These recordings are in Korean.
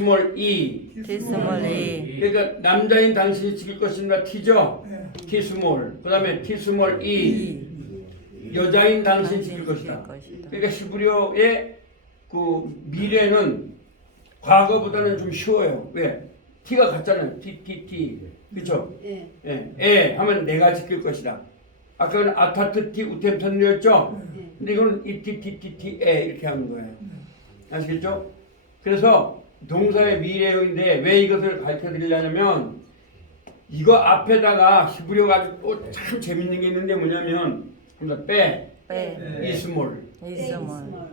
스몰 E. T스몰 E. 그러니까 남자인 당신이 지킬 것입니다. T죠? T 스몰. 그 다음에 T 스몰 E. 여자인 당신이 지킬 것이다. 그러니까 히브리어의 그 미래는 과거보다는 좀 쉬워요. 왜? T가 같잖아요. T. 그렇죠? 예. 하면 내가 지킬 것이다. 아까는 아타트 T 우템선이었죠? 근데 이거는 T 이렇게 하는 거예요. 아시겠죠? 그래서 동사의 미래형인데 왜 이것을 가르쳐 드리려면 이거 앞에다가 히브리어가 아주 또 참 재밌는 게 있는데 뭐냐면 한번 빼. 이스몰.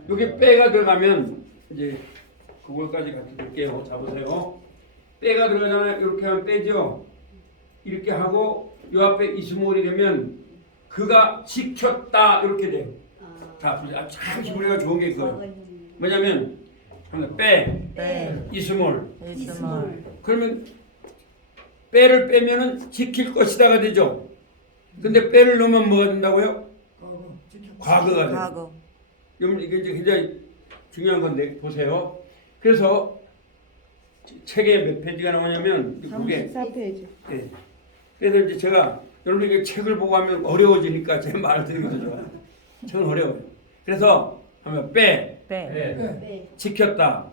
여기 빼가 들어가면 이제 그걸까지 같이 볼게요. 자 보세요. 빼가 들어가잖아요. 이렇게 하면 빼죠. 이렇게 하고 요 앞에 이스몰이 되면 그가 지켰다 이렇게 돼요. 자, 참 히브리어가 좋은 게 있어요. 뭐냐면 빼. 이스몰. 그러면 빼를 빼면은 지킬 것이다가 되죠. 근데 빼를 넣으면 뭐가 된다고요? 과거가 돼요. 여러분 이게 이제 굉장히 중요한 건데 보세요. 그래서 책에 몇 페이지가 나오냐면 그게 34페이지. 예. 그래서 이제 제가 여러분 이게 책을 보고 하면 어려워지니까 제 말을 드리기도 좋아요. 책은 어려워요. 그래서 하면 빼. 지켰다.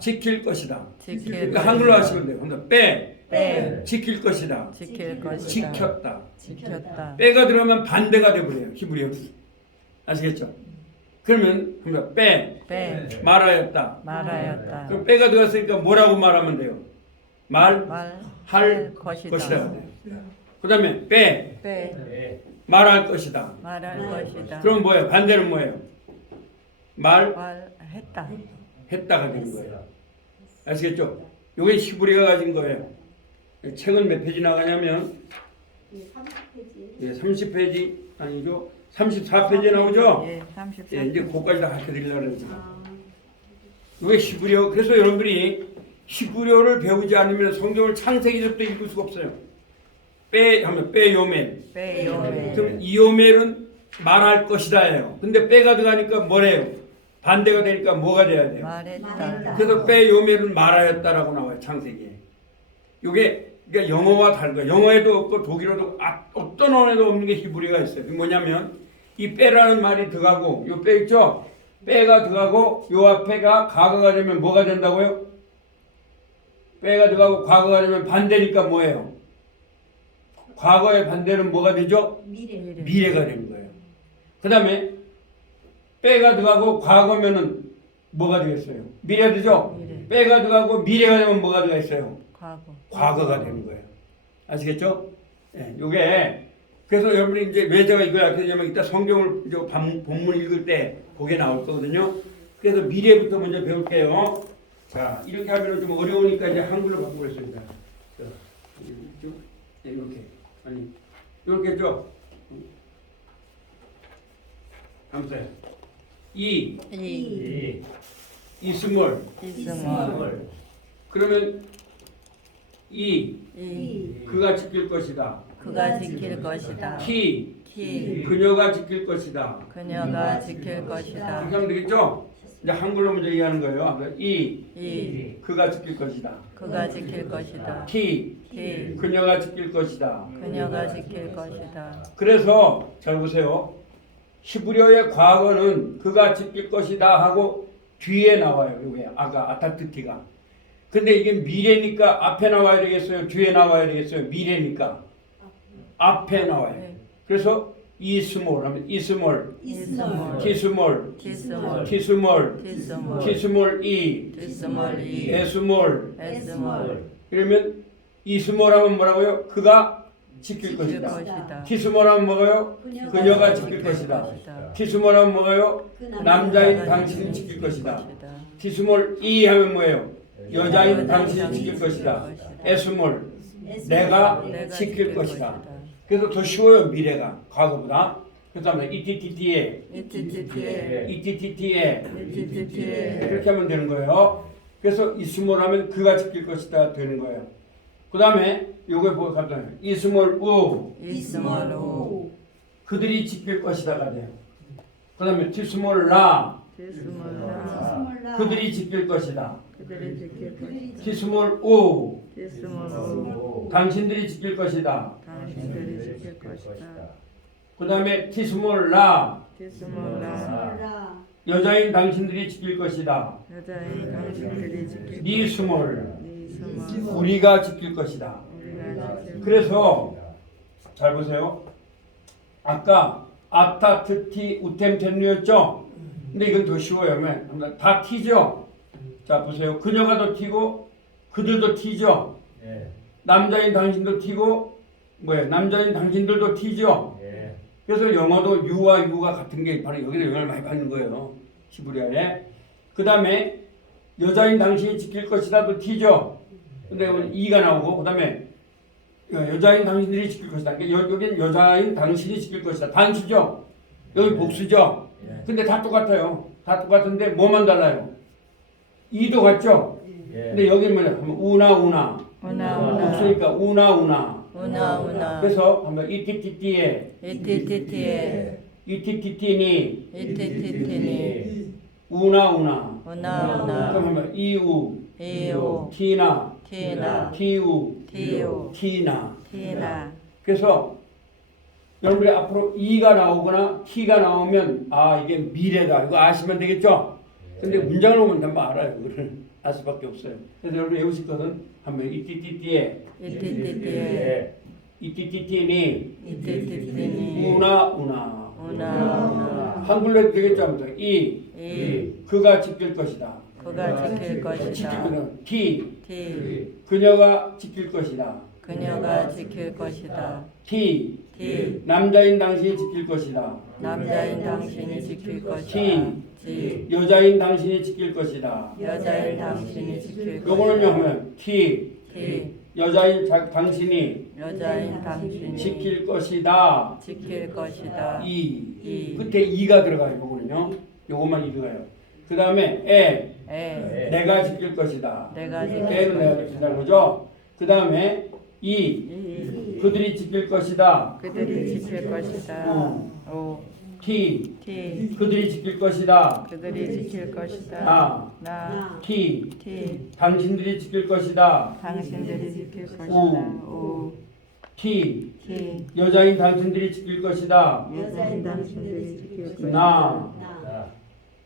지킬 것이다. 그러니까 한글로 하시면 돼요. 그러니까 빼. 지킬 것이다. 지켰다. 빼가 들어가면 반대가 되버려요. 히브리어. 아시겠죠? 그러면 그러니까 빼. 말하였다. 그럼 빼가 들어갔으니까 뭐라고 말하면 돼요? 할 것이다. 그 다음에 빼. 말할 것이다. 그럼 뭐예요? 반대는 뭐예요? 했다가 되는 거예요. 아시겠죠? 이게 히브리가 가진 거예요. 책은 몇 페이지 나가냐면 30페이지 아니죠? 34페이지에 나오죠? 이제 그거까지 다 가르쳐 드리려고 그랬어요. 이게 히브리어. 그래서 여러분들이 히브리어를 배우지 않으면 성경을 창세기부터 읽을 수가 없어요. 하면 요멜. 그럼 이요멜은 말할 것이다예요. 근데 빼가 들어가니까 뭐래요? 반대가 되니까 뭐가 돼야 돼요? 그래서 요멜은 말하였다라고 나와요. 창세기에. 이게 그러니까 영어와 다른 거예요. 영어에도 없고 독일어도 어떤 언어에도 없는 게 히브리어가 있어요. 그게 뭐냐면 이 빼라는 말이 들어가고 요 빼 있죠? 빼가 들어가고 요 앞에가 과거가 되면 뭐가 된다고요? 빼가 들어가고 과거가 되면 반대니까 뭐예요? 과거의 반대는 뭐가 되죠? 미래가 되는 거예요. 그 다음에 빼가 들어가고 과거면은 뭐가 되겠어요? 미래가 되죠? 빼가 들어가고 미래가 되면 뭐가 되겠어요? 과거가 되는 거예요. 아시겠죠? 예, 요게 그래서 여러분이 이제 왜 제가 이걸 알려주냐면 이따 성경을 이제 본문 읽을 때 그게 나올 거거든요. 그래서 미래부터 먼저 배울게요. 자, 이렇게 하면 좀 어려우니까 이제 한글로 바꾸겠습니다. 자, 이렇게 아니 이렇게죠. 감사해요. 이스몰. 그러면 그가 지킬 것이다. T 그녀가 지킬 것이다. 이렇게 하면 되겠죠? 이제 한글로 먼저 얘기하는 거예요. 그가 지킬 것이다. T 그녀가 지킬 것이다. 그래서 잘 보세요. 히브리어의 과거는 그가 지킬 것이다 하고 뒤에 나와요. 이게 아타트티가. 근데 이게 미래니까 앞에 나와야 되겠어요? 뒤에 나와야 되겠어요? 미래니까 앞에 나와요. 그래서 이스몰 하면 이스몰, 티스몰, E, 에스몰. 그러면 이스몰 하면 뭐라고요? 그가 지킬 것이다. 티스몰 하면 뭐가요? 그녀가 지킬 것이다. 티스몰 하면 뭐가요? 남자인 당신이 지킬 것이다. 티스몰 E 하면 뭐예요? 여자인 당신이 지킬 것이다. 에스몰 내가 지킬 것이다. 그래서 더 쉬워요. 미래가 과거보다. 그래서 이티티티에 이렇게 하면 되는 거예요. 그래서 이스몰 하면 그가 지킬 것이다 되는 거예요. 그 다음에 요걸 보고 갔잖아요. 이스몰 우 그들이 지킬 것이다가 돼요. 그 다음에 티스몰 라 그들이 지킬 것이다. 그들이 지킬 것이다. T 스몰 O 티스몰로 당신들이 지킬 것이다. 당신들이 지킬 것이다. 그 다음에 T 스몰 라 티스몰라 여자인 당신들이 지킬 것이다. 여자인 당신들이 지킬 니 스몰 티스몰 우리가 지킬 것이다. 우리가 지킬 그래서 잘 보세요. 아까 아타 트티 우템 텐류였죠. 근데 이건 더 쉬워요. 왜? 다 T죠. 자 보세요. 그녀가 더 T고 그들도 T죠. 예. 남자인 당신도 T고 뭐예요? 남자인 당신들도 T죠. 예. 그래서 영어도 U와 U가 같은 게 바로 여기서 영향을 많이 받는 거예요. 히브리어에. 그 다음에 여자인 당신이 지킬 것이다도 T죠. 근데 여기는 E가 나오고 그 다음에 여자인 당신들이 지킬 것이다. 여기는 여자인 당신이 지킬 것이다. 단수죠. 여기 복수죠. 근데 다 똑같아요. 다 똑같은데 뭐만 달라요? E도 같죠. 예. 근데 여기는 뭐냐? 하면 우나 우나 복수니까 우나. 우나 그래서 한번 이티티티에 이티티티에 이티티티니 이티티티니 우나 우나 그럼 하면 이우 이오 티나 티나 티우 티오 티나 티나 그래서 여러분들이 앞으로 E가 나오거나 T가 나오면 아 이게 미래다 이거 아시면 되겠죠? 근데 문장을 보면 한번 알아요. 그걸 알 수밖에 없어요. 그래서 여러분 외우실 것은 한번 이티티티에 이티티티에 이티티티니 이티티티니 우나 우나 한글로 해도 되겠죠? 아무튼 이 그가 지킬 것이다. 그가 지킬 지킬 것이다. 것은 T 티 그녀가 지킬 것이다. 그녀가 지킬 것이다. T 티 남자인 당신이 지킬 것이다. 남자인 당신이 지킬 것이다. 티 여자인 당신이 지킬 것이다. 여자인 당신이 지킬 요거는요 것이다. 하면 T 티 여자인 당신이 여자인 당신이 지킬 것이다. 지킬 것이다. 이 끝에 이가 들어가요. 요거는요. 요것만 이 들어가요. 그 다음에 에 내가 지킬 것이다. 내가 애는 지킬 내가 지킨다는 거죠. 그 다음에 이 그들이 지킬 것이다. 그들이 지킬 것이다. 오 T 티 그들이 지킬 것이다. 그들이 지킬 것이다. 나 T 티 당신들이 지킬 것이다. 당신들이 지킬 것이다. 오. T 티 여자인 당신들이 지킬 것이다. 여자인 당신들이 지킬 것이다. 나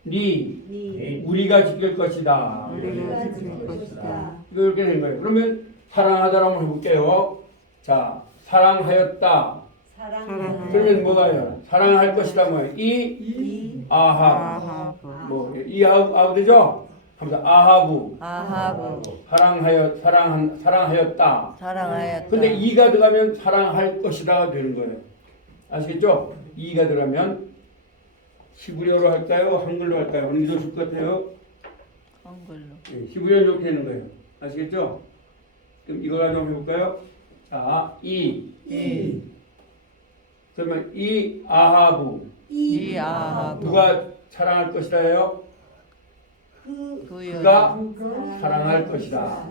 니 이 우리가 지킬 것이다. 우리가 지킬 것이다. 이렇게 된 거예요. 그러면 사랑하다라고 한번 해볼게요. 자 사랑하였다. 사랑하여 그러면 뭐가요? 사랑할 것이다 뭐예요? 이 아합 아하부 뭐이 아합 되죠? 하면서 아하부 아하부 사랑하였다. 사랑하였다. 근데 이가 들어가면 사랑할 것이다 되는 거예요. 아시겠죠? 이가 들어가면 히브리어로 할까요? 한글로 할까요? 어느 게 더 좋을 것 같아요? 한글로 예, 히브리어는 이렇게 되는 거예요. 아시겠죠? 그럼 이거 가지고 한번 해볼까요? 자, 그러면 이 아하부 이 아하부 누가 사랑할 것이다요? 그 그가 사랑할 것이다.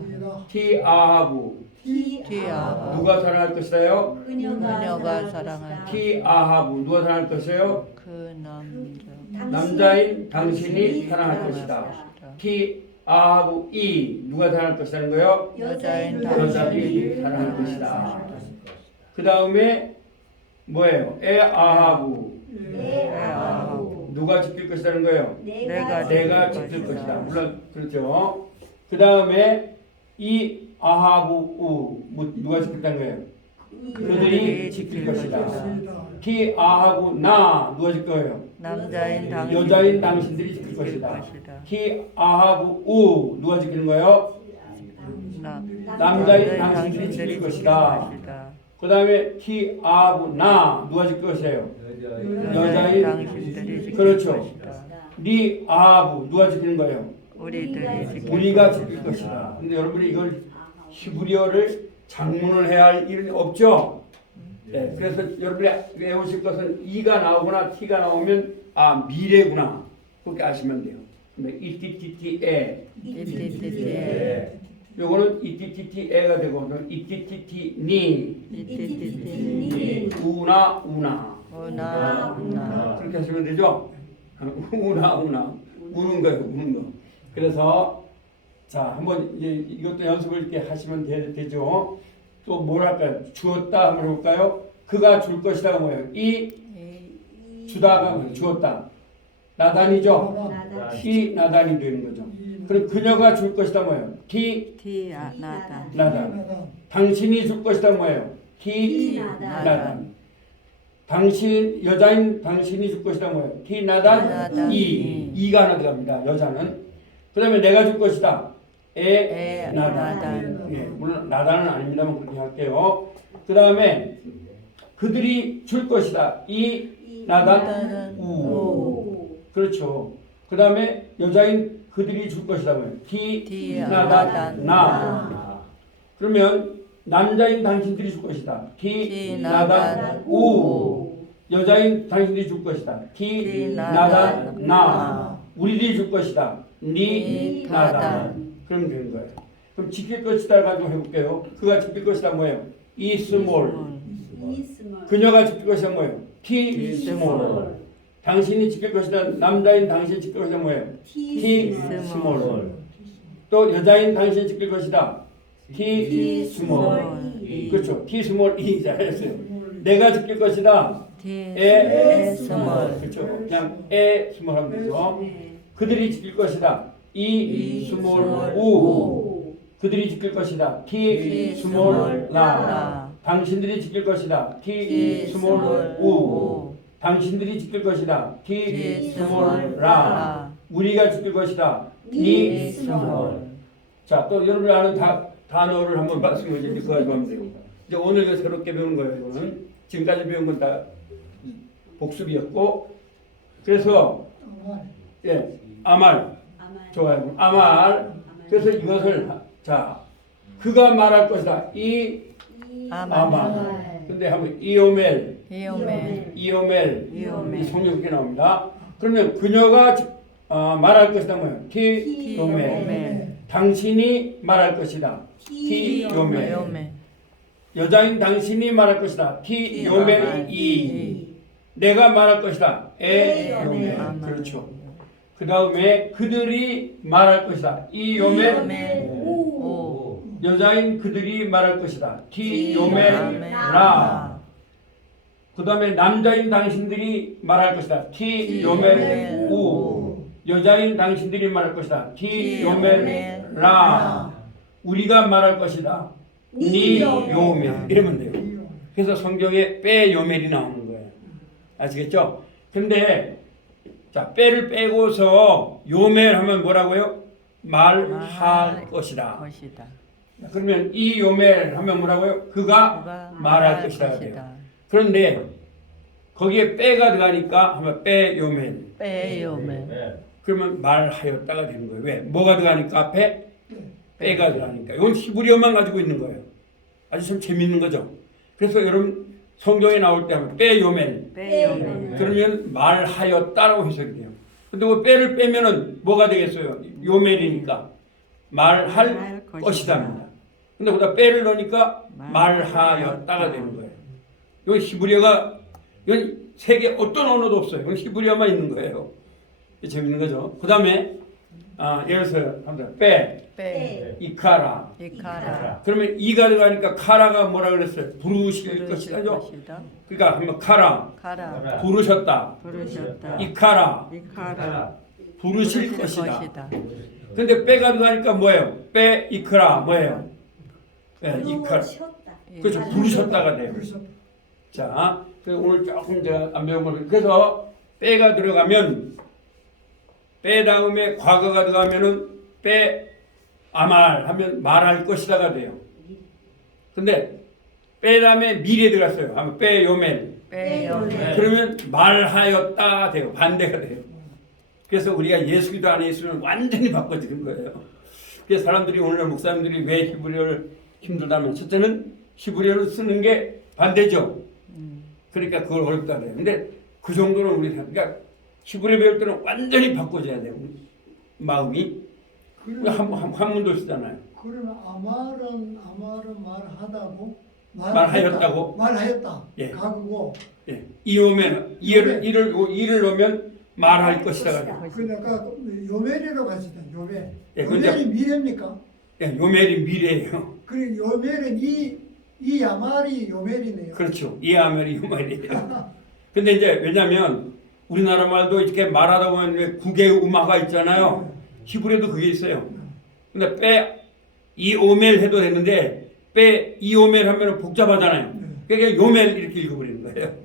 티 아하부 티 아하부 누가 사랑할 것이다요? 그녀가 사랑할 티 아하부 누가 사랑할 것이에요? 그 남자 남자인 당신이 사랑할 것이다. 티 아하부 이 누가 사랑할 것이라는 거예요? 여자인 여자들이 당신이 사랑할 것이다. 그 다음에 뭐예요? 에 아하부 아하부 누가 지킬 것이라는 거예요? 내가 지킬 것이다. 물론 그렇죠. 그 다음에 이 아하부 누가 지킬다는 거예요? 그들이 지킬 것이다. 티 아하부 누가 지킬 거예요? 남자인 당신 여자인 당신들이 지킬 것이다. 티 아하부 누가 지키는 거예요? 남자인 당신들이 지킬 것이다. 그 다음에 티 아하부 누가 지킬 것이에요? 여자인 당신들이 지킬 그렇죠. 것이다. 니 아하부 누가 지키는 거예요? 우리들이 지킬 우리가 것이다. 지킬 것이다. 근데 여러분이 이걸 히브리어를 작문을 해야 할 일은 없죠. 네, 그래서 여러분이 외우실 것은 이가 나오거나 t가 나오면 아 미래구나 그렇게 아시면 돼요. 근데 이티티티에 이티티티에 요거는 이티티티에가 되고 이티티티니 이티티티니 우나 우나 그렇게 하시면 되죠. 우나 우는 거예요. 우는 거. 그래서 자, 한번 이제 이것도 연습을 이렇게 하시면 되죠. 또 뭐랄까요? 주었다 한번 해볼까요? 그가 줄 것이다가 뭐예요? 이 주다가 뭐예요? 주었다. 나단이죠. 티 나단이 되는 거죠. 그럼 그녀가 줄 것이다 뭐예요? 티 나단. 나단. 당신이 줄 것이다 뭐예요? 티 나단. 당신 여자인 당신이 줄 것이다 뭐예요? 티 나단 이가 하나 들어갑니다. 여자는. 그다음에 내가 줄 것이다. 에 나단. 예, 물론 나단은 아닙니다만 그렇게 할게요. 그다음에 그들이 줄 것이다. 이 나단 우. 그렇죠. 그다음에 여자인 그들이 줄 것이다 뭐예요? 티 나단 나. 그러면 남자인 당신들이 줄 것이다. 티 나단 우. 여자인 당신들이 줄 것이다. 티 나단 나. 우리들이 줄 것이다. 니 나단. 그러면 되는 거예요. 그럼 지킬 것이다 가지고 해볼게요. 그가 지킬 것이다 뭐예요? 이 스몰. 그녀가 지킬 것이다 뭐예요? 티 스몰. 당신이 지킬 것이다. 남자인 당신이 지킬 것이다 뭐예요? 티 스몰. 또 여자인 당신이 지킬 것이다. 티 스몰. 그렇죠. 티 스몰 이 잘했어요. 내가 지킬 것이다. 에 스몰. 그렇죠. 그냥 에 스몰 하면 되죠. 그들이 지킬 것이다. 이 스몰 우. 그들이 지킬 것이다. 티 스몰 라. 당신들이 지킬 것이다. 티 스몰 우. 당신들이 지킬 것이다. 티 스몰 라. 우리가 지킬 것이다. 니 스몰. 자, 또 여러분이 아는 단어를 한번 말씀해 주시면 그거 가지고 하면 돼요. 이제 오늘 새롭게 배운 거예요. 이거는 지금까지 배운 건 다 복습이었고, 그래서 예, 아말 좋아요. 아말. 그래서 이것을 자, 그가 말할 것이다. 이 아말. 근데 한번 이오멜. 이 성경 그렇게 나옵니다. 그러면 그녀가 말할 것이다 뭐예요? 티오멜. 당신이 말할 것이다. 티오멜. 여자인 당신이 말할 것이다. 티오멜 이. 내가 말할 것이다. 에오멜. 그렇죠. 그 다음에 그들이 말할 것이다. 이오멜 오. 여자인 그들이 말할 것이다. 티오멜 라. 그 다음에 남자인 당신들이 말할 것이다. 티오멜 우. 여자인 당신들이 말할 것이다. 티오멜 라. 우리가 말할 것이다. 니요멜. 이러면 돼요. 그래서 성경에 빼요멜이 나오는 거예요. 아시겠죠? 근데 자, 빼를 빼고서 요멜 하면 뭐라고요? 말할 것이다. 그러면 이 요멜 하면 뭐라고요? 그가 말할 것이다. 그런데 거기에 빼가 들어가니까 하면 빼요멜. 그러면 말하였다가 되는 거예요. 왜? 뭐가 들어가니까 앞에? 빼가 들어가니까. 이건 히브리어만 가지고 있는 거예요. 아주 참 재밌는 거죠. 그래서 여러분 성경에 나올 때 하면 빼요멜. 그러면 말하였다라고 해석이 돼요. 근데 그 빼를 빼면은 뭐가 되겠어요? 요멜이니까 말할 것이다입니다. 근데 거기다 빼를 넣으니까 말하였다가 되는 거예요. 이건 히브리어가 이건 세계 어떤 언어도 없어요. 이건 히브리어만 있는 거예요. 재밌는 거죠. 그 다음에 예를 들어서 빼 이카라. 그러면 이가 들어가니까 카라가 뭐라 그랬어요? 부르실 것이다죠. 그러니까 한번 카라. 부르셨다. 이카라. 부르실 것이다. 근데 빼가 들어가니까 뭐예요? 빼 이크라 뭐예요? 이카라. 그렇죠. 부르셨다가 돼요. 자, 오늘 조금 제가 안 배운 걸 그래서 빼가 들어가면 빼 다음에 과거가 들어가면은 빼 아말 하면 말할 것이다가 돼요. 근데 빼 다음에 미래 들어갔어요. 하면 빼 요멜. 그러면 말하였다 돼요. 반대가 돼요. 그래서 우리가 예수 기도 안에 있으면 완전히 바꿔지는 거예요. 그래서 사람들이 오늘날 목사님들이 왜 히브리어를 힘들다면 첫째는 히브리어를 쓰는 게 반대죠. 그러니까 그걸 어렵다 그래요. 근데 그 정도는 우리 그러니까 히브리어 배울 때는 완전히 바꿔줘야 돼요. 마음이. 한문도 쓰잖아요. 그러면 아말은 말하다고? 말하였다고? 말하였다. 예. 가구고. 예. 이오면 이를 넣으면 말할 것이다. 그러니까 요멜이라고 하시다. 요멜. 예, 근데- 요멜이 미래입니까? 예, 요멜이 미래예요. 그 요멜은 이 야말이 요멜이네요. 그렇죠. 이 아멜이 요멜이에요. 근데 이제 왜냐면 우리나라 말도 이렇게 말하다 보면 왜 국의 음화가 있잖아요. 히브리어도 그게 있어요. 근데 빼 이오멜 해도 되는데 빼 이오멜 하면 복잡하잖아요. 그러니까 요멜 이렇게 읽어버리는 거예요. 그래요.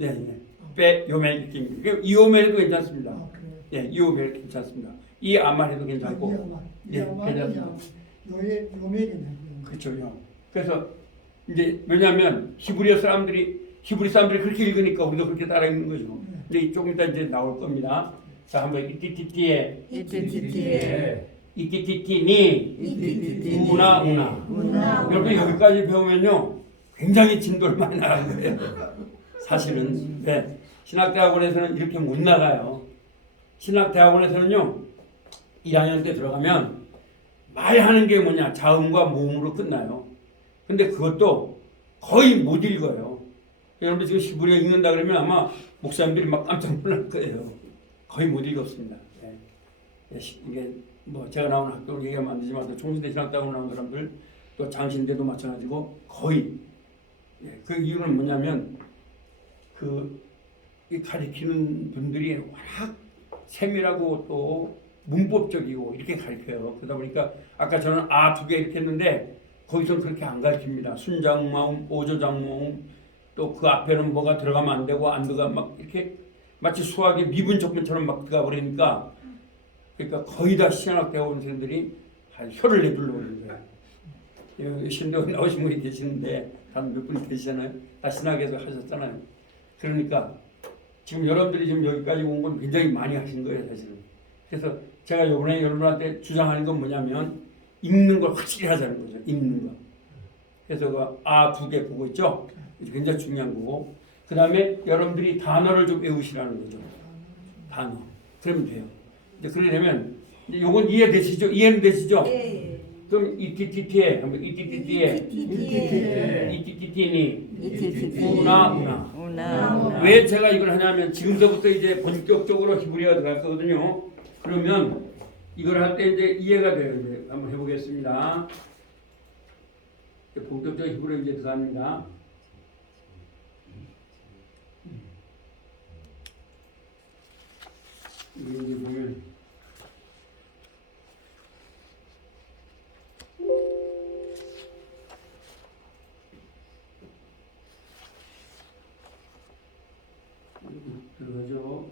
예, 예. 빼 요멜 이렇게 읽는 거예요. 이오멜 해도 괜찮습니다. 아, 그래요. 예, 이오멜 괜찮습니다. 이 아말 해도 괜찮고. 이 예, 야말이 괜찮습니다. 요멜이네. 그렇죠. 그래서 이제 왜냐하면 히브리 사람들이 그렇게 읽으니까 우리도 그렇게 따라 읽는 거죠. 근데 조금 이따 이제 나올 겁니다. 자, 한번 이띠띠띠에 이띠띠띠에 이띠띠띠니 우나 여러분 여기까지 배우면요 굉장히 진도를 많이 나가는 거예요. 사실은 네. 신학대학원에서는 이렇게 못 나가요. 신학대학원에서는요 1학년 때 들어가면 말하는 게 뭐냐 자음과 모음으로 끝나요. 근데 그것도 거의 못 읽어요. 여러분 지금 히브리어 읽는다 그러면 아마 목사님들이 막 깜짝 놀랄 거예요. 거의 못 읽었습니다. 네. 이게 뭐 제가 나온 학교를 얘기하면 안 되지만 또 총신대 신학대학원 나온 사람들 또 장신대도 마찬가지고 거의 그 이유는 뭐냐면 이 가르치는 분들이 워낙 세밀하고 또 문법적이고 이렇게 가르쳐요. 그러다 보니까 아까 저는 아 두 개 이렇게 했는데 거기서는 그렇게 안 가르칩니다. 순장모음, 오조장모음 또 그 앞에는 뭐가 들어가면 안 되고 안 들어가 막 이렇게 마치 수학의 미분적분처럼 막 들어가 버리니까 그러니까 거의 다 신학대학원 생들이 혀를 내둘러 버리는 거예요. 여기 신대원 나오신 분이 계시는데 한 몇 분 계시잖아요. 다 신학에서 하셨잖아요. 그러니까 지금 여러분들이 지금 여기까지 온 건 굉장히 많이 하신 거예요, 사실은. 그래서 제가 이번에 여러분한테 주장하는 건 뭐냐면 읽는 걸 확실히 하자는 거죠. 읽는 거. 그래서 그 아 두 개 보고 있죠. 굉장히 중요한 거고. 그 다음에 여러분들이 단어를 좀 외우시라는 거죠. 단어. 그러면 돼요. 이제 그러려면 요건 이해되시죠? 이해는 되시죠? 네. 그럼 이띠띠띠에 한번 이띠띠띠에 이띠띠띠니 우나 왜 제가 이걸 하냐면 지금서부터 이제 본격적으로 히브리어가 들어갈 거거든요. 그러면 이걸 할 때 이제 이해가 돼요. 이제 한번 해보겠습니다. 본격적인 히브리어 이제 들어갑니다. 여기 보면 들어가죠.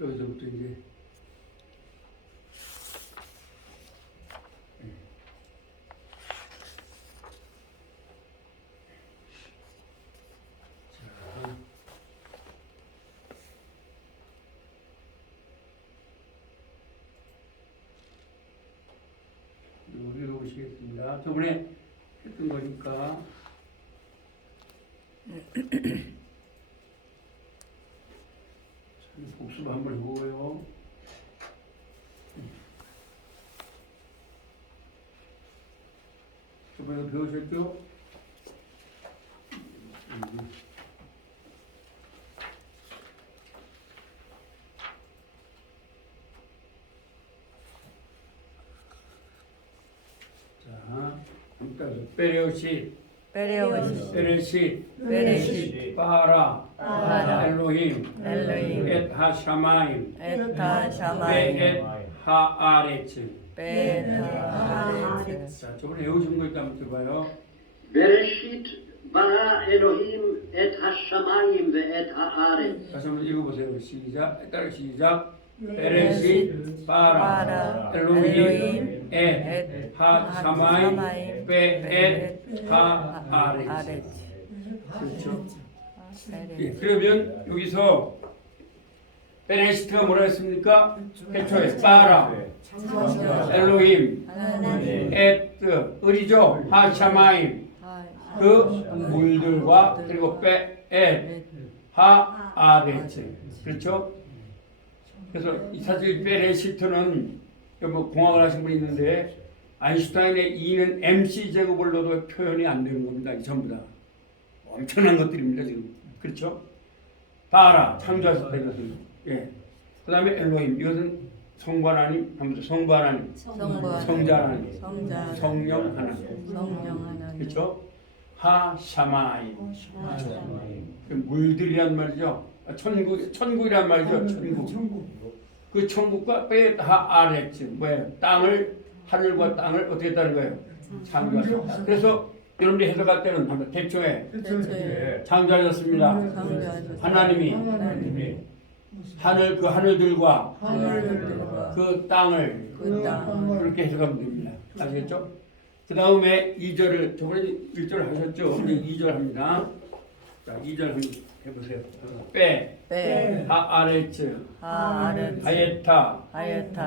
여기서부터 이제 읽어보시겠습니다. 저번에 했던 거니까 복습 한번 해보고요. 저번에 배우셨죠? 자, 한번 베레오시 베레오시 바라 바라 엘로힘 엘로힘 엣 하샤마임 에타 벳 샤마임 하아레츠. 베타 아레츠 자, 저번에 외우신 거 있다면 들어봐요. בראשית ברא אלוהים את השמיים ואת הארץ. 다시 한번 읽어보세요. 시작. 따라 시작. 베레시 바라 엘로힘 엣 하샤마임 벳 하아레츠. 그렇죠. 예, 그러면 여기서 베레시트가 뭐라 했습니까? 태초에 바라 엘로힘 엣 을이죠. 하샤마임 그 물들과 그리고 벳 하아레츠. 그렇죠? 그래서 사실 베레시트는 뭐 공학을 하신 분이 있는데 아인슈타인의 E는 MC 제곱을 넣어도 표현이 안 되는 겁니다. 전부 다 엄청난 것들입니다 지금. 그렇죠? 바라 창조하셨다 이것은. 예. 그다음에 엘로힘 이것은 성부 하나님, 성부 하나님, 성자 하나님, 성령 하나님. 그렇죠? 하샤마임. 물들이란 말이죠. 천국이란 말이죠. 천국. 그 천국과 베하아레츠 뭐예요? 땅을 하늘과 땅을 어떻게 했다는 거예요? 창조하셨다. 그래서 여러분들이 해석할 때는 한번 대초에 창조하셨습니다. 하나님이 하늘 그 하늘들과 그 땅을 그렇게 해석하면 됩니다. 아시겠죠? 그 다음에 2절을 저번에 1절 하셨죠? 이제 2절 합니다. 자, 2절 한번 해보세요. 하아레츠 하예타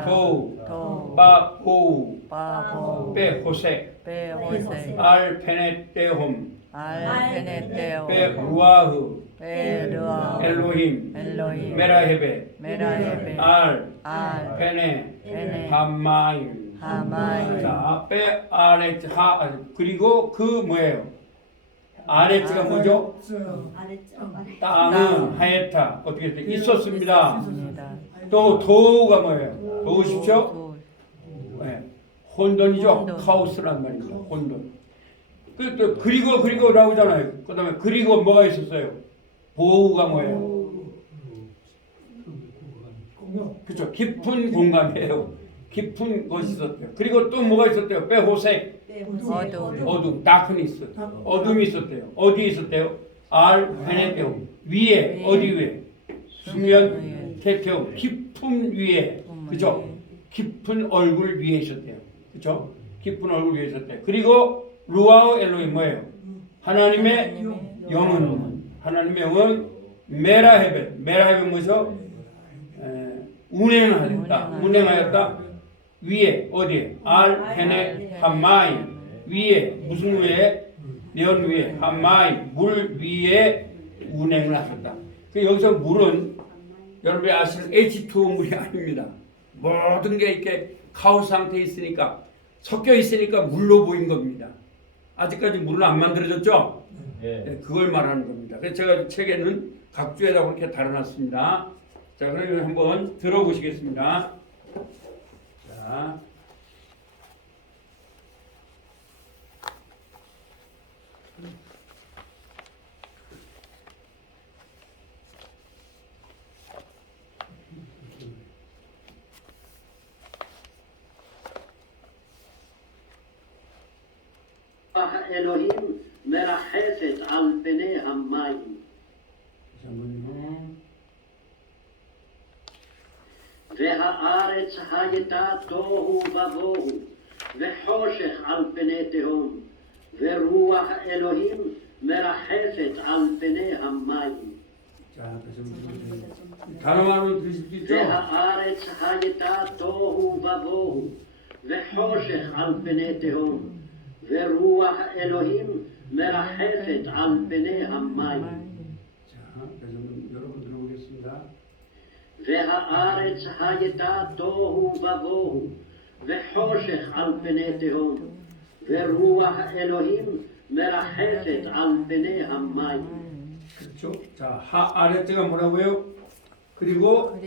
도우 바보우 호색 알페네테홈 루아흐 엘로힘 메라헤베 페네 하마임. 자, 아레츠 그리고 그 뭐예요? 아레츠가 뭐죠? 땅은 하예타 어떻게 돼? 있었습니다. 또 도우가 뭐예요? 도우십시오. 네. 혼돈이죠. 카오스란 말입니다. 혼돈. 그리고 나오잖아요. 그다음에 그리고 뭐가 있었어요? 보우가 뭐예요? 그렇죠. 깊은 공간이에요. 깊은 것이 있었대요. 그리고 또 뭐가 있었대요? 빼호색 어둠, 다크니스, 어둠이 있었대요. 어디에 있었대요? 알페네테움 위에, 어디 위에? 수면 테테움 깊은 위에, 그죠? 깊은 얼굴 위에 있었대요. 그죠? 깊은 얼굴 위에 있었대요. 그리고 루아우 엘로힘 뭐예요? 하나님의 영은, 하나님의 영은 메라헤벳 뭐죠? 운행하였다. 위에 어디에? 알페네 한마이 위에 무슨 위에? 면 위에 한마이 물 위에 운행을 하셨다. 그 여기서 물은 여러분이 아시는 H2O 물이 아닙니다. 모든 게 이렇게 카오스 상태에 있으니까 섞여 있으니까 물로 보인 겁니다. 아직까지 물은 안 만들어졌죠? 네, 그걸 말하는 겁니다. 그래서 제가 책에는 각주에다 그렇게 달아놨습니다. 자, 그러면 한번 들어보시겠습니다. 자. האלוהים מרחפת על פני המים. והארץ הייתה תוהו ובוהו, וחושך על פני תהום, ורוח האלוהים מרחפת על פני המים. והארץ הייתה תוהו ובוהו, וחושך על פני תהום, ורוח האלוהים מרחפת על פני המים. והארץ הייתה תוהו ובוהו, וחושך על פני תהום, ורוח האלוהים מרחפת על פני המים. 그렇죠. 자, 아랫째가 뭐라고요? 그리고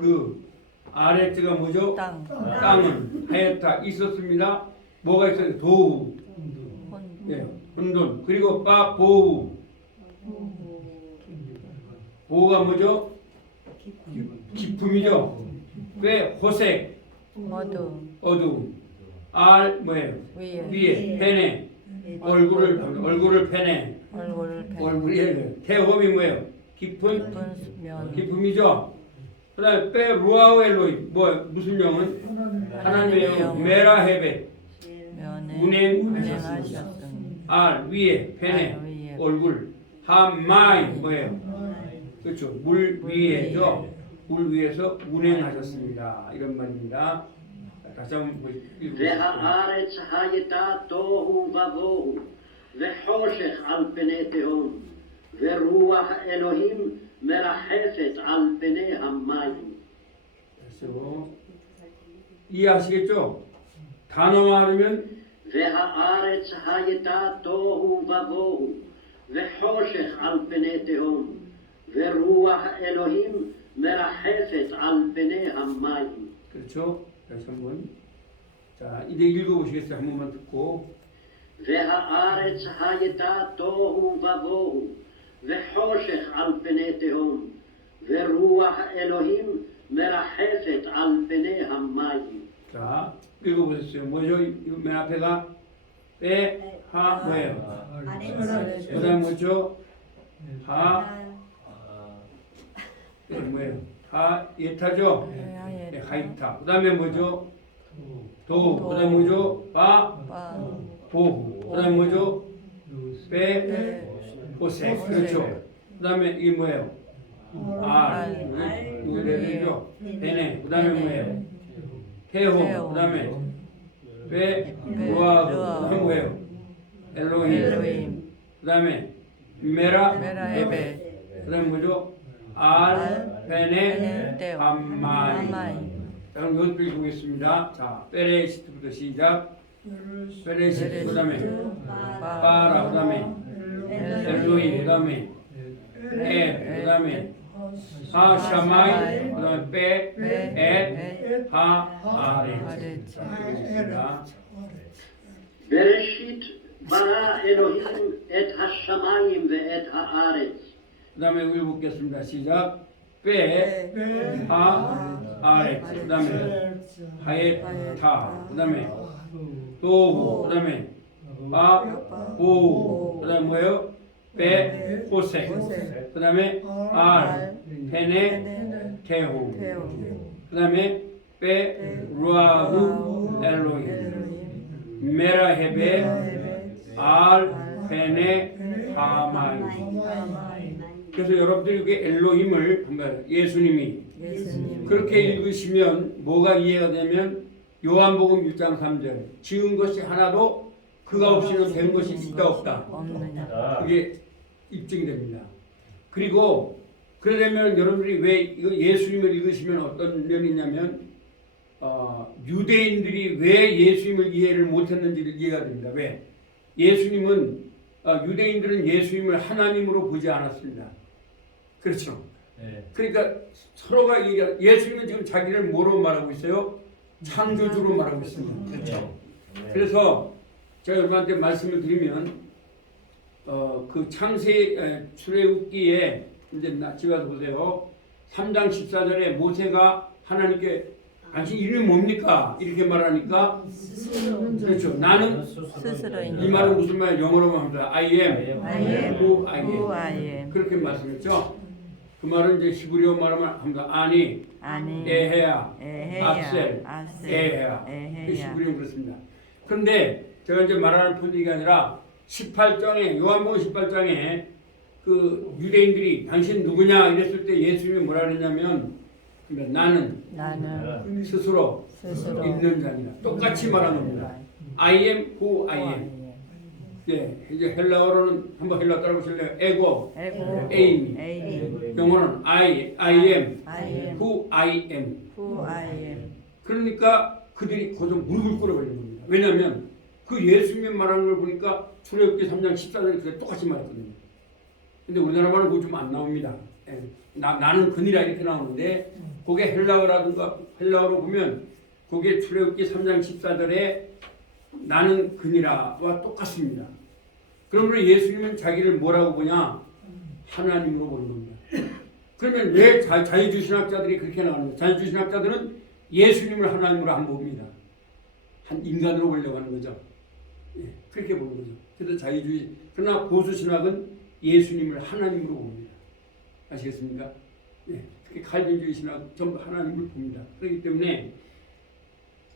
그 아랫째가 뭐죠? 땅은 하얗다 있었습니다. 뭐가 있어요? 도우, 예, 혼돈. 그리고 보우. 보우가 뭐죠? 기품이죠. 호색, 어두움. 뭐예요? 위에 페네. 얼굴을 페네. 얼굴이 태홈이 뭐예요? 깊은 기품이죠. 그다음에 루아우 엘로힘 무슨 영은? 하나님의 영 메라헤벳 운행하셨습니다. 위에 페네 얼굴 하마이 뭐예요? 그렇죠. 물 위에죠. 물 위에서 운행하셨습니다. 이런 말입니다. 다시 한번 보시죠. והארץ הייתה תוהו ובוהו, וחושך על פני תהום, ורוח אלוהים מרחפת על פני המים. 그래서 이해하시겠죠? 단어화하면 והארץ הייתה תוהו ובוהו, וחושך על פני תהום, ורוח אלוהים מרחפת על פני המים. 그렇죠? 다시 한번 자 이제 읽어보시겠어요? 한 번만 듣고 והארץ הייתה תוהו ובוהו, וחושך על פני תהום, ורוח אלוהים מרחפת על פני המים. 자 읽어보셨어요? 뭐죠? 이거 맨 앞에가 하 뭐예요? 그 다음 뭐죠? 뭐예요? 예타죠? 하이타. 그 다음에 뭐죠? 도. 그 다음에 뭐죠? 보후. 그 다음에 뭐죠? 호세. 그렇죠. 그 다음에 이게 뭐예요? 이거 내리죠? 베네. 그 다음에 뭐예요? 헤호. 그 다음에 루아그. 그 다음에 뭐예요? 엘로힘. 그 다음에 메라헤베. 그 다음에 뭐죠? 베네 암마이. 자, 그럼 이것도 읽어보겠습니다. 자, 페레시트부터 시작. 페레시트. 그 다음에 바라. 그 다음에 엘로히. 그 다음에 그 다음에 샤마이. 그 다음에 아레츠. בראשית ברא אלוהים את השמיים ואת הארץ. 그 다음에 읽어보겠습니다. 시작. 아레츠. 그 다음에 하에타. 그 다음에 도후. 그 다음에 보후. 그 다음에 뭐예요? 호세. 그 다음에 페네 테후. 그 다음에 루아후 엘로힘. 메라헤베 페네 하마이. 그래서 여러분들이 이게 엘로힘을 한번 예수님이 그렇게 읽으시면 뭐가 이해가 되면 요한복음 1장 3절 지은 것이 하나도 그가 없이는 된 것이 있다 없다. 그게 입증이 됩니다. 그리고 그러려면 여러분들이 왜 이거 예수님을 읽으시면 어떤 면이 있냐면 유대인들이 왜 예수님을 이해를 못했는지를 이해가 됩니다. 왜? 예수님은 유대인들은 예수님을 하나님으로 보지 않았습니다. 그렇죠? 네. 그러니까 서로가 예수님은 지금 자기를 뭐로 말하고 있어요? 창조주로 말하고 있습니다. 그렇죠? 그래서 제가 여러분한테 말씀을 드리면 그 출애굽기에 이제 집에 가서 보세요. 3장 14절에 모세가 하나님께 당신 이름이 뭡니까? 이렇게 말하니까 그렇죠. 나는 스스로 이 말은 무슨 말 영어로 합니다. I am who I who I am. am. 그렇게 말씀했죠. 그 말은 이제 히브리어 말하면 합니다. 아니 에헤야 아셀 에헤야 그 히브리어 그렇습니다. 그런데 제가 이제 말하는 포인트가 아니라 18장에 요한복음 18장에 그 유대인들이 당신 누구냐 이랬을 때 예수님이 뭐라 그랬냐면 나는 스스로 있는 자니라 똑같이 말하는 겁니다. I am who I am. 네, 이제 헬라어로는 한번 헬라어 따라보실래요? 에고, 에이미. 영어는 I am who I am. 그러니까 그들이 거기서 무릎을 꿇어버리는 겁니다. 왜냐하면 그 예수님이 말하는 걸 보니까 출애굽기 3장 14절에 똑같이 말했거든요. 근데 우리나라 말은 그거 좀 안 나옵니다. 예. 나는 그니라 이렇게 나오는데 그게 헬라어라든가 헬라어로 보면 그게 출애굽기 3장 14절에 나는 그니라와 똑같습니다. 그러면 예수님은 자기를 뭐라고 보냐? 하나님으로 보는 겁니다. 그러면 왜 자유주신학자들이 그렇게 나오는 거예요? 자유주신학자들은 예수님을 하나님으로 안 봅니다. 한 인간으로 보려고 하는 거죠. 예, 그렇게 보는 거죠. 그래서 자유주의. 그러나 보수신학은 예수님을 하나님으로 봅니다. 아시겠습니까? 예, 특히 칼빈주의 신학 전부 하나님을 봅니다. 그렇기 때문에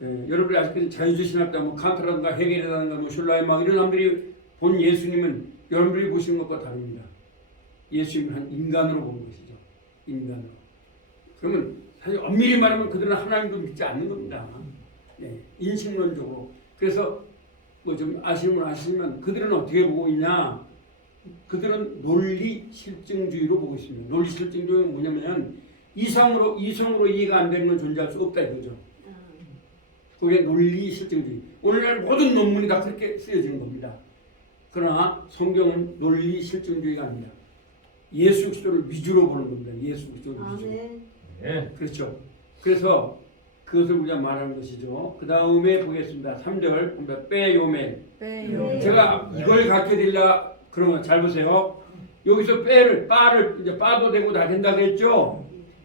여러분이 아직까지 자유주의 신학자 뭐 칸트라든가 헤겔이라든가 뭐 슐라이막 이런 사람들이 본 예수님은 여러분들이 보시는 것과 다릅니다. 예수님은 한 인간으로 보는 것이죠. 인간으로. 그러면 사실 엄밀히 말하면 그들은 하나님도 믿지 않는 겁니다. 인식론적으로. 그래서 뭐 좀 아시면 그들은 어떻게 보고 있냐? 그들은 논리 실증주의로 보고 있습니다. 논리 실증주의는 뭐냐면 이성으로 이해가 안 되는 건 존재할 수 없다 이거죠. 그게 논리 실증주의. 오늘날 모든 논문이 다 그렇게 쓰여지는 겁니다. 그러나 성경은 논리 실증주의가 아닙니다. 예수 그리스도를 위주로 보는 겁니다. 예수 그리스도를 위주로. 네. 그렇죠. 그래서 그것을 우리가 말하는 것이죠. 그 다음에 보겠습니다. 3절 빼요멜. 빼요. 제가 이걸 가르쳐 드리려 그러면 잘 보세요. 여기서 빠를 이제 빠도 되고 다 된다고 했죠.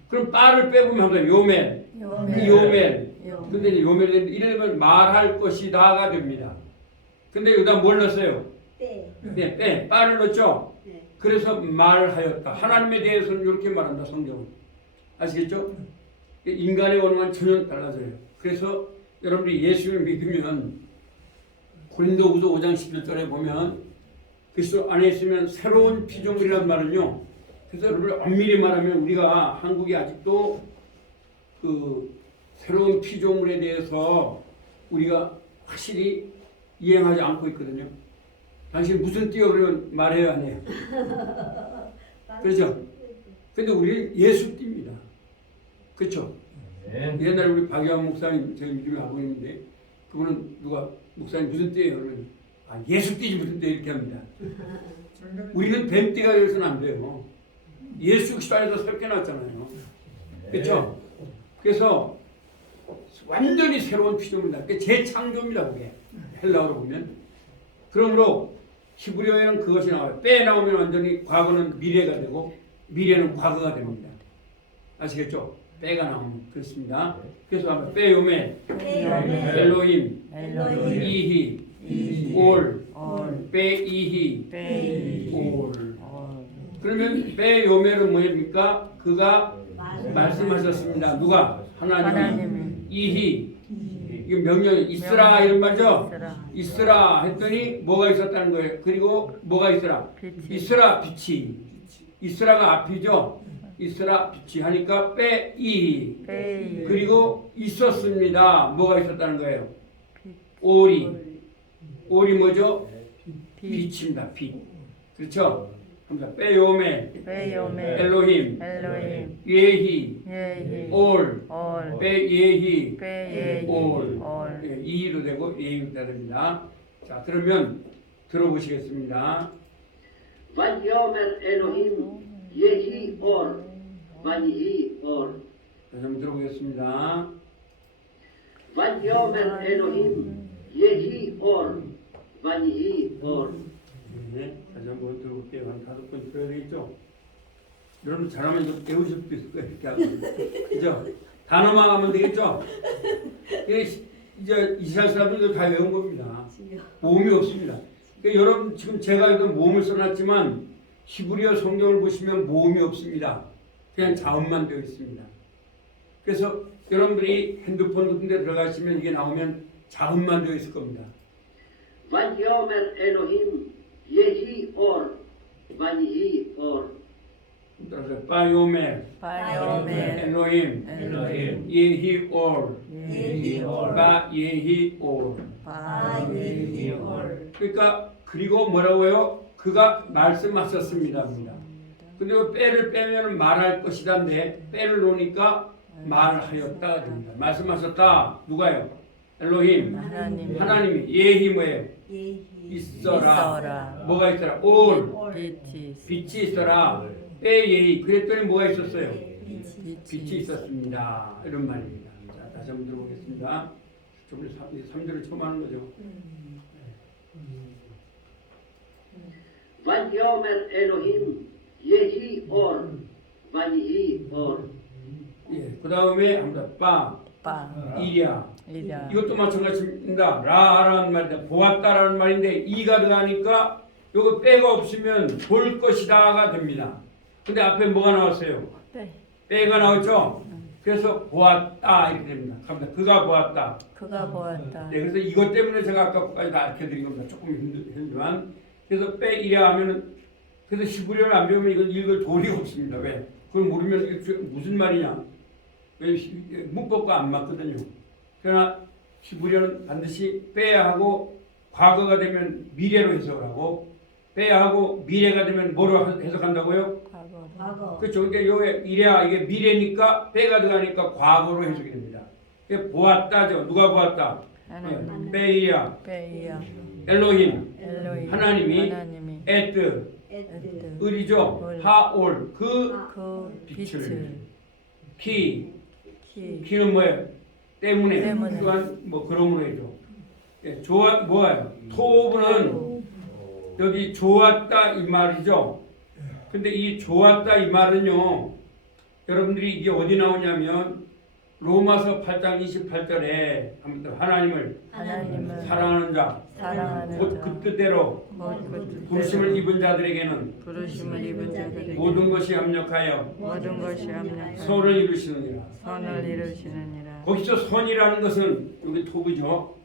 그럼 빠를 빼보면 합니다. 요멜. 요멜. 근데 이제 요멜이 이러면 말할 것이다가 됩니다. 근데 여기다 뭘 넣었어요? 네, 빠를 넣었죠. 그래서 말하였다. 하나님에 대해서는 이렇게 말한다. 성경은. 아시겠죠? 인간의 언어는 전혀 달라져요. 그래서 여러분들이 예수를 믿으면 고린도후서 5장 11절에 보면 그리스도 안에 있으면 새로운 피조물이란 말은요. 그래서 여러분 엄밀히 말하면 우리가 한국이 아직도 그 새로운 피조물에 대해서 우리가 확실히 이행하지 않고 있거든요. 당신 무슨 띠요 그러면 말해요 안 해요? 그렇죠? 근데 우리는 예수 띠입니다. 그렇죠? 네. 옛날에 우리 박유한 목사님 저희 믿음의 아버님인데 그분은 누가 목사님 무슨 띠예요? 그러면 예수 띠지 무슨 띠 이렇게 합니다. 우리는 뱀띠가 되어서는 안 돼요. 예수 그리스도 안에서 새롭게 났잖아요. 그렇죠? 그래서 완전히 새로운 피조물이다. 재창조입니다. 그게 헬라어로 보면. 그러므로 히브리어에는 그것이 나와요. 빼 나오면 완전히 과거는 미래가 되고 미래는 과거가 됩니다. 아시겠죠? 빼가 나오면 그렇습니다. 그래서 한번 빼요메 엘로힘 이히 올 빼이히 올. 그러면 빼요메는 뭐입니까? 그가 말씀하셨습니다. 누가? 하나님. 이히 이게 명령이 있으라 이런 말이죠. 있으라 했더니 뭐가 있었다는 거예요. 그리고 뭐가 있으라? 있으라 빛이. 있으라가 앞이죠. 있으라 빛이 하니까 빼이. 그리고 있었습니다. 뭐가 있었다는 거예요? 오리. 오리 뭐죠? 빛입니다. 빛. 그렇죠? 합니다. 빼요메 엘로힘 예히 올 빼예히 올 이히로 되고 예히로 됩니다. 자 그러면 들어보시겠습니다. ויאמר אלוהים יהי אור ויהי אור. 다시 한번 들어보겠습니다. ויאמר אלוהים יהי אור ויהי אור. 네, 다시 한번 들어볼게요. 한 5번 들어야 되겠죠? 여러분 잘하면 좀 배우실 수도 있을 거예요. 이렇게 하고. 그죠? 단어만 하면 되겠죠? 이제 이스라엘 사람들도 다 외운 겁니다. 모음이 없습니다. 그러니까 여러분 지금 제가 여기 모음을 써놨지만 히브리어 성경을 보시면 모음이 없습니다. 그냥 자음만 되어 있습니다. 그래서 여러분들이 핸드폰 같은 데 들어가시면 이게 나오면 자음만 되어 있을 겁니다. ויאמר אלוהים יהי אור ויהי אור. 따라서 바요멜 엘로힘 예히 올 바 예히 올. 그러니까 그리고 뭐라고요? 그가 말씀하셨습니다. 근데 빼를 빼면 말할 것이다인데 빼를 놓으니까 말하였다가 됩니다. 말씀하셨다. 누가요? 엘로힘 하나님이 예히 뭐예요? 있어라. 뭐가 있어라? 올 빛이 있어라. 빼 예히 그랬더니 뭐가 있었어요? 빛이 있었습니다. 이런 말입니다. 자, 다시 한번 들어보겠습니다. 저번에 3절을 처음 하는 거죠. ויאמר אלוהים יהי אור ויהי אור. 예, 그 다음에 합니다. 이랴. 이것도 마찬가지입니다. 라라는 말이다. 보았다라는 말인데 이가 들어가니까 요거 빼가 없으면 볼 것이다가 됩니다. 근데 앞에 뭐가 나왔어요? 빼가 나왔죠? 그래서 보았다 이렇게 됩니다. 갑니다. 그가 보았다. 네, 그래서 이것 때문에 제가 아까까지 다 알려드린 겁니다. 조금 힘들지만 그래서 빼이랴 하면은 그래서 히브리어를 안 배우면 이건 읽을 도리가 없습니다. 왜? 그걸 모르면 무슨 말이냐? 왜 문법과 안 맞거든요. 그러나 히브리어는 반드시 빼야 하고 과거가 되면 미래로 해석을 하고 빼야 하고 미래가 되면 뭐로 해석한다고요? 과거. 그렇죠. 그러니까 요게 이래야 이게 미래니까 빼가 들어가니까 과거로 해석이 됩니다. 이게 보았다죠. 누가 보았다? 하나님. 빼이야 베이야. 엘로힘 엘로힘. 하나님이 하나님이 에트 에드. 을이죠. 을. 하올 그 그 빛을. 빛을. 키 키. 키는 뭐예요? 때문에 때문에. 또한 뭐 그러므로 해죠. 예, 좋아 뭐예요? 토브는 여기 좋았다 이 말이죠. 근데 이 좋았다 이 말은요. 여러분들이 이게 어디 나오냐면 로마서 8장 28절에 하나님을 하나님을 사랑하는 자, 사랑하는 곧 자. 그 뜻대로 곧 부르심을 입은 자들에게는 부르심을 입은 자들에게 모든 것이 합력하여 모든 것이 합력하여 선을 이루시느니라. 선을 이루시느니라. 거기서 선이라는 것은 여기 토브죠.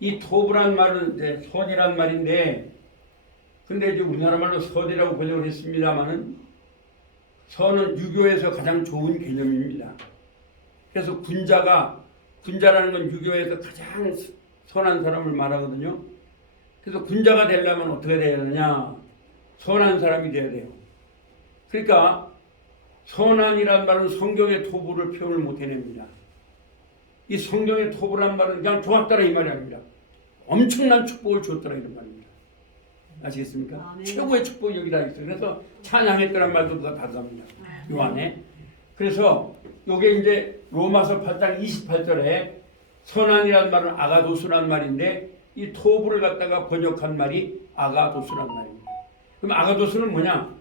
이 토브란 말은 이제 선이란 말인데, 근데 이제 우리나라 말로 선이라고 번역을 했습니다만은 선은 유교에서 가장 좋은 개념입니다. 그래서 군자라는 건 유교에서 가장 선한 사람을 말하거든요. 그래서 군자가 되려면 어떻게 돼야 되느냐? 선한 사람이 돼야 돼요. 그러니까 선한이란 말은 성경의 토부를 표현을 못 해냅니다. 이 성경의 토부란 말은 그냥 좋았더라 이 말이 아닙니다. 엄청난 축복을 줬더라 이런 말입니다. 아시겠습니까? 최고의 축복이 여기다 있어요. 그래서 찬양했더란 말도 다 들어갑니다. 요 안에. 그래서 요게 이제 로마서 8장 28절에 선한이란 말은 아가도스란 말인데 이 토부를 갖다가 번역한 말이 아가도스란 말입니다. 그럼 아가도스는 뭐냐?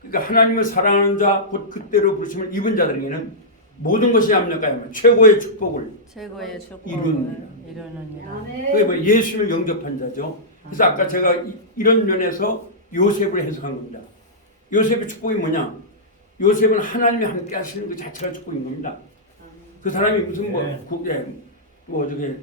그러니까 하나님을 사랑하는 자, 곧 그때로 부르심을 입은 자들에게는 모든 것이 합력하여 최고의 축복을 최고의 축복을 이루느니라. 이루느니라. 그게 뭐 예수를 영접한 자죠. 그래서 아까 제가 이런 면에서 요셉을 해석한 겁니다. 요셉의 축복이 뭐냐? 요셉은 하나님이 함께 하시는 그 자체가 축복인 겁니다. 그 사람이 무슨 저기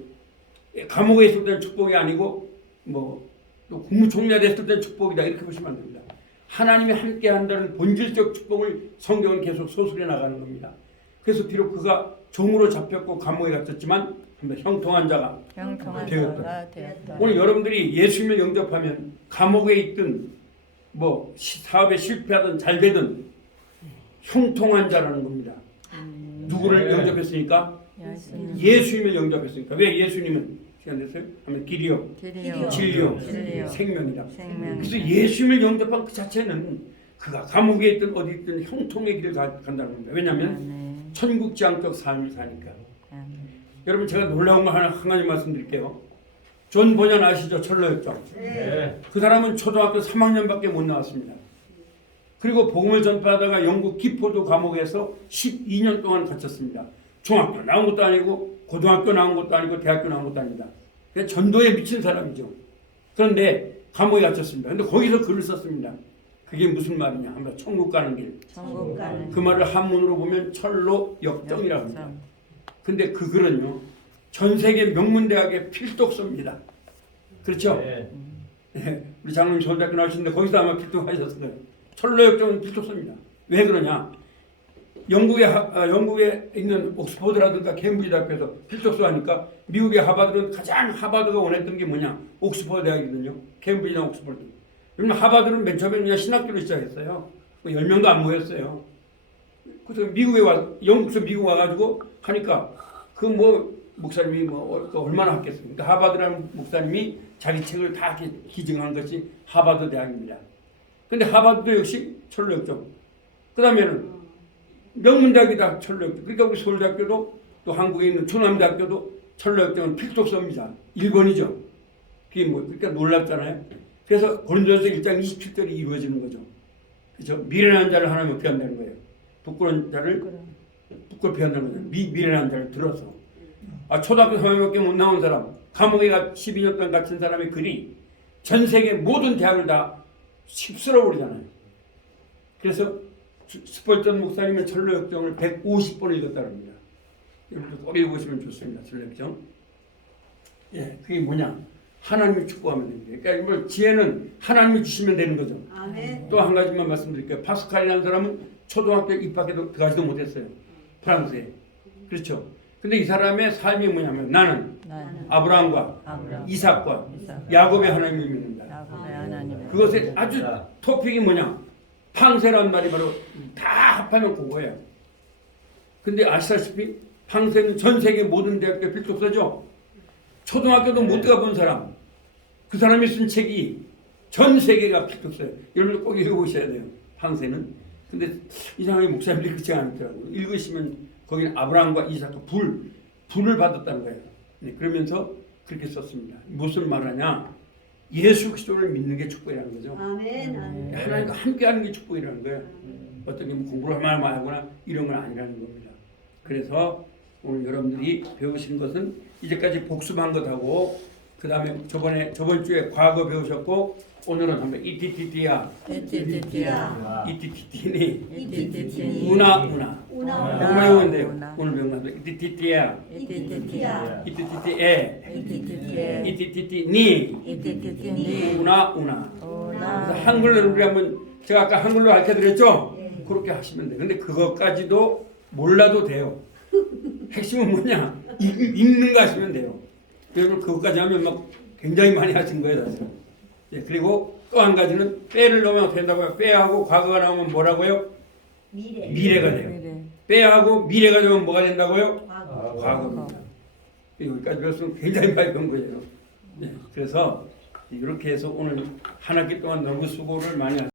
감옥에 있을 때는 축복이 아니고 또 국무총리가 됐을 때는 축복이다 이렇게 보시면 안 됩니다. 하나님이 함께 한다는 본질적 축복을 성경은 계속 소술해 나가는 겁니다. 그래서 비록 그가 종으로 잡혔고 감옥에 갇혔지만 형통한 자가 되었다. 오늘 여러분들이 예수님을 영접하면 감옥에 있든 사업에 실패하든 잘 되든 형통한 자라는 겁니다. 누구를 영접했으니까? 예수님을 영접했으니까. 왜 예수님은 시간 됐어요? 하면 길이요, 진리요, 생명이다. 그래서 예수님을 영접한 그 자체는 그가 감옥에 있든 어디 있든 형통의 길을 간다는 겁니다. 왜냐하면 천국 지향적 삶을 사니까. 여러분 제가 놀라운 거 한 가지 말씀드릴게요. 존 보년 아시죠? 철로였죠. 그 사람은 초등학교 3학년밖에 못 나왔습니다. 그리고 복음을 전파하다가 영국 기포도 감옥에서 12년 동안 갇혔습니다. 중학교 나온 것도 아니고 고등학교 나온 것도 아니고 대학교 나온 것도 아닙니다. 전도에 미친 사람이죠. 그런데 감옥에 갇혔습니다. 근데 거기서 글을 썼습니다. 그게 무슨 말이냐 하면 천국 가는 길. 그 말을 한문으로 보면 철로 역정이라고 합니다. 근데 그 글은요 전 세계 명문대학의 필독서입니다. 그렇죠? 우리 장로님 서울대학교 나오시는데 거기서 아마 필독하셨을 거예요. 철로 역정은 필독서입니다. 왜 그러냐? 영국에 있는 옥스퍼드라든가 케임브리지 대학교에서 필독서 하니까 미국의 하버드는 가장 하버드가 원했던 게 뭐냐? 옥스퍼드 대학이거든요. 케임브리지나 옥스퍼드. 그러면 하버드는 맨 처음에 그냥 신학교로 시작했어요. 10명도 안 모였어요. 그래서 영국에서 미국 와가지고 하니까 목사님이 얼마나 했겠습니까? 그러니까 하버드라는 목사님이 자기 책을 다 기증한 것이 하버드 대학입니다. 근데 하버드도 역시 철로역정. 그 다음에는 명문대학이다 철로역정. 그러니까 우리 서울대학교도 또 한국에 있는 충남대학교도 철로역정은 필독서입니다. 1번이죠. 그게 그러니까 놀랍잖아요. 그래서 고린도전서 1장 27절이 이루어지는 거죠. 그렇죠? 미련한 자를 하나님 어떻게 한다는 거예요? 부끄러운 자를 부끄럽게 한다는 거예요. 미련한 자를 들어서. 초등학교 3학년밖에 못 나온 사람, 감옥에 12년 동안 갇힌 사람의 글이 전 세계 모든 대학을 다 휩쓸어 버리잖아요. 그래서 스펄전 목사님은 철로역정을 150번 읽었다고 합니다. 여러분들 꼭 읽으시면 좋습니다. 철로역정. 그게 뭐냐? 하나님이 축복하면 됩니다. 그러니까 지혜는 하나님이 주시면 되는 거죠. 또 한 가지만 말씀드릴게요. 파스칼이라는 사람은 초등학교 입학해도 들어가지도 못했어요. 프랑스에. 그렇죠. 근데 이 사람의 삶이 뭐냐면 나는 아브라함과 이삭과 야곱의 하나님을 믿는다. 그것의 아주 토픽이 뭐냐? 팡세라는 말이 바로 다 합하면 그거예요. 근데 아시다시피 팡세는 전 세계 모든 대학교 필독서죠. 초등학교도 못 가본 사람, 그 사람이 쓴 책이 전 세계가 필독서예요. 여러분들 꼭 읽어보셔야 돼요. 팡세는. 근데 이상하게 목사님들이 그렇지 않더라고요. 읽으시면 거기는 아브라함과 이삭과 불을 받았다는 거예요. 네, 그러면서 그렇게 썼습니다. 무슨 말하냐? 예수 그리스도를 믿는 게 축복이라는 거죠. 아멘. 하나님과 함께하는 게 축복이라는 거예요. 어떤 게 공부를 얼마나 하거나 이런 건 아니라는 겁니다. 그래서 오늘 여러분들이 배우신 것은 이제까지 복습한 것하고 그 다음에 저번 주에 과거 배우셨고 오늘은 한번 이티티티야 이티티티야. 이티티티니 이티티티니. 우나 우나. 배우면 돼요. 오늘 배운 거 이티티티야 이티티티야. 이티티티에 이티티티에. 이티티티니 이티티티니. 우나 그래서 한글로 우리 한번 제가 아까 한글로 가르쳐드렸죠? 그렇게 하시면 돼요. 근데 그것까지도 몰라도 돼요. 핵심은 뭐냐? 읽는 거 하시면 돼요. 여러분 그것까지 하면 막 굉장히 많이 하신 거예요. 사실. 예, 그리고 또 한 가지는 빼를 넣으면 된다고요. 빼하고 과거가 나오면 뭐라고요? 미래가 돼요. 미래. 빼하고 미래가 되면 뭐가 된다고요? 과거. 과거입니다. 여기까지 배웠으면 굉장히 많이 배운 거예요. 네, 그래서 이렇게 해서 오늘 한 학기 동안 너무 수고를 많이 하셨습니다.